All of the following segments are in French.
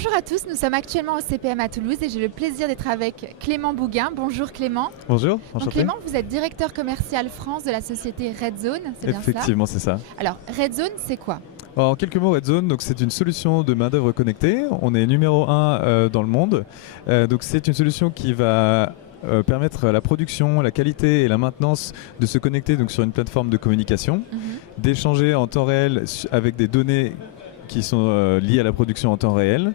Bonjour à tous, nous sommes actuellement au CPM à Toulouse et j'ai le plaisir d'être avec Clément Bouguin. Bonjour Clément. Bonjour, enchanté. Donc Clément, vous êtes directeur commercial France de la société Redzone, c'est bien ça? Effectivement, c'est ça. Alors, Redzone, c'est quoi? En quelques mots, Redzone, c'est une solution de main-d'œuvre connectée. On est numéro 1 dans le monde. Donc c'est une solution qui va permettre à la production, la qualité et la maintenance de se connecter donc, sur une plateforme de communication, d'échanger en temps réel avec des données qui sont liées à la production en temps réel.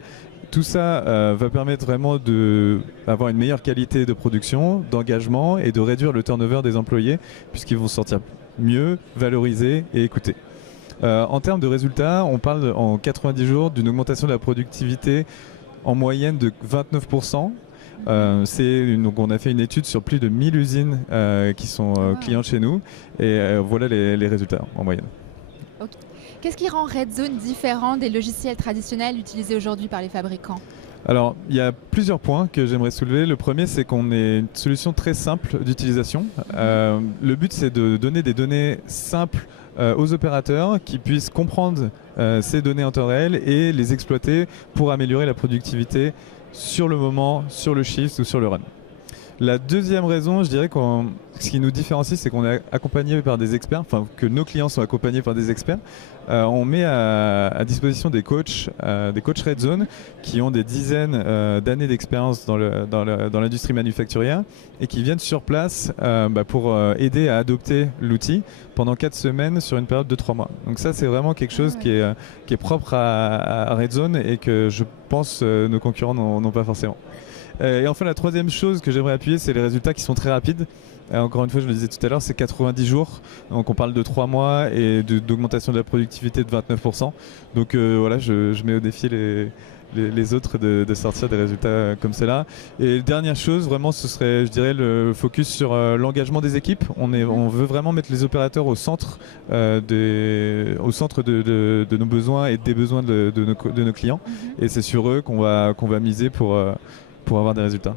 Tout ça va permettre vraiment d'avoir une meilleure qualité de production, d'engagement et de réduire le turnover des employés puisqu'ils vont sortir mieux, valorisés et écoutés. En termes de résultats, on parle en 90 jours d'une augmentation de la productivité en moyenne de 29%. Donc on a fait une étude sur plus de 1000 usines qui sont clients chez nous et voilà les résultats en moyenne. Okay. Qu'est-ce qui rend Redzone différent des logiciels traditionnels utilisés aujourd'hui par les fabricants ? Alors, il y a plusieurs points que j'aimerais soulever. Le premier, c'est qu'on est une solution très simple d'utilisation. Le but, c'est de donner des données simples aux opérateurs qui puissent comprendre ces données en temps réel et les exploiter pour améliorer la productivité sur le moment, sur le shift ou sur le run. La deuxième raison, je dirais que ce qui nous différencie, c'est qu'on est accompagné par des experts, enfin que nos clients sont accompagnés par des experts. On met à disposition des coachs Redzone qui ont des dizaines d'années d'expérience dans l'industrie manufacturière et qui viennent sur place pour aider à adopter l'outil pendant 4 semaines sur une période de 3 mois. Donc ça, c'est vraiment quelque chose qui est propre à Redzone et que je pense nos concurrents n'ont pas forcément. Et enfin, la troisième chose que j'aimerais appuyer, c'est les résultats qui sont très rapides. Encore une fois, je le disais tout à l'heure, c'est 90 jours. Donc on parle de 3 mois et d'augmentation de la productivité de 29%. Donc voilà, je mets au défi les autres de sortir des résultats comme cela. Et dernière chose, vraiment, ce serait, je dirais, le focus sur l'engagement des équipes. On veut vraiment mettre les opérateurs au centre, de nos besoins et des besoins de nos clients. Et c'est sur eux qu'on va miser pour avoir des résultats.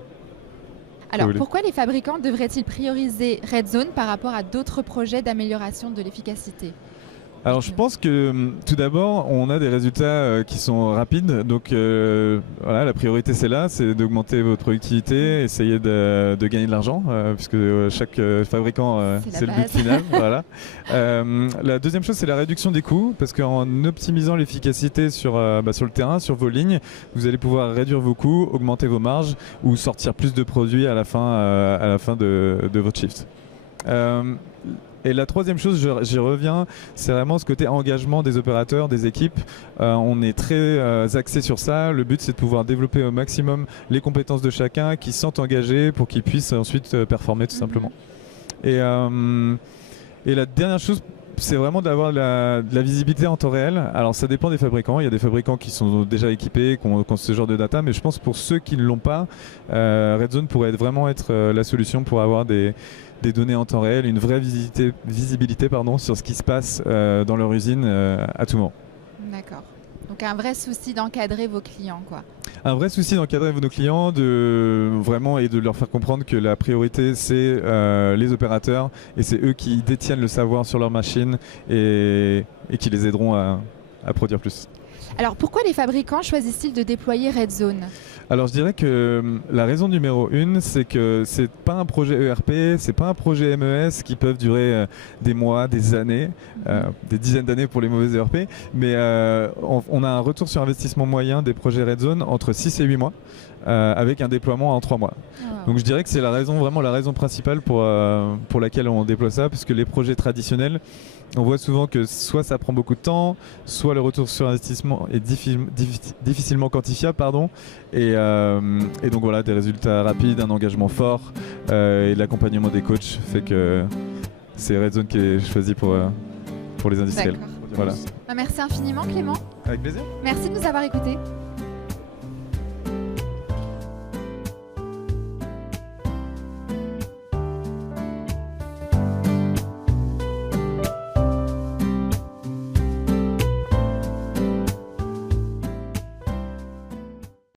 Alors, pourquoi les fabricants devraient-ils prioriser Redzone par rapport à d'autres projets d'amélioration de l'efficacité ? Alors je pense que tout d'abord on a des résultats qui sont rapides, donc voilà, la priorité c'est d'augmenter votre productivité, essayer de gagner de l'argent puisque chaque fabricant c'est le but final. Voilà. La deuxième chose c'est la réduction des coûts parce qu'en optimisant l'efficacité sur le terrain, sur vos lignes, vous allez pouvoir réduire vos coûts, augmenter vos marges ou sortir plus de produits à la fin de votre shift. Et la troisième chose, j'y reviens, c'est vraiment ce côté engagement des opérateurs, des équipes. On est très axé sur ça. Le but, c'est de pouvoir développer au maximum les compétences de chacun, qui se sentent engagés pour qu'ils puissent ensuite performer tout simplement. Et la dernière chose, c'est vraiment d'avoir de la visibilité en temps réel. Alors ça dépend des fabricants. Il y a des fabricants qui sont déjà équipés, qui ont ce genre de data, mais je pense que pour ceux qui ne l'ont pas, Redzone pourrait vraiment être la solution pour avoir des données en temps réel, une vraie visibilité sur ce qui se passe dans leur usine à tout moment. D'accord. Donc un vrai souci d'encadrer vos clients, quoi. Un vrai souci d'encadrer nos clients, vraiment et de leur faire comprendre que la priorité c'est les opérateurs et c'est eux qui détiennent le savoir sur leur machine et qui les aideront à produire plus. Alors pourquoi les fabricants choisissent-ils de déployer Redzone ? Alors je dirais que la raison numéro 1, c'est que c'est pas un projet ERP, c'est pas un projet MES qui peuvent durer des mois, des années, des dizaines d'années pour les mauvais ERP, mais on a un retour sur investissement moyen des projets Redzone entre 6 et 8 mois. Avec un déploiement en 3 mois. Donc je dirais que c'est vraiment la raison principale pour laquelle on déploie ça, parce que les projets traditionnels, on voit souvent que soit ça prend beaucoup de temps, soit le retour sur investissement est difficilement quantifiable, et donc voilà, des résultats rapides, un engagement fort et l'accompagnement des coachs fait que c'est Redzone qui est choisi pour les industriels. Voilà. Merci infiniment Clément. Avec plaisir. Merci de nous avoir écoutés.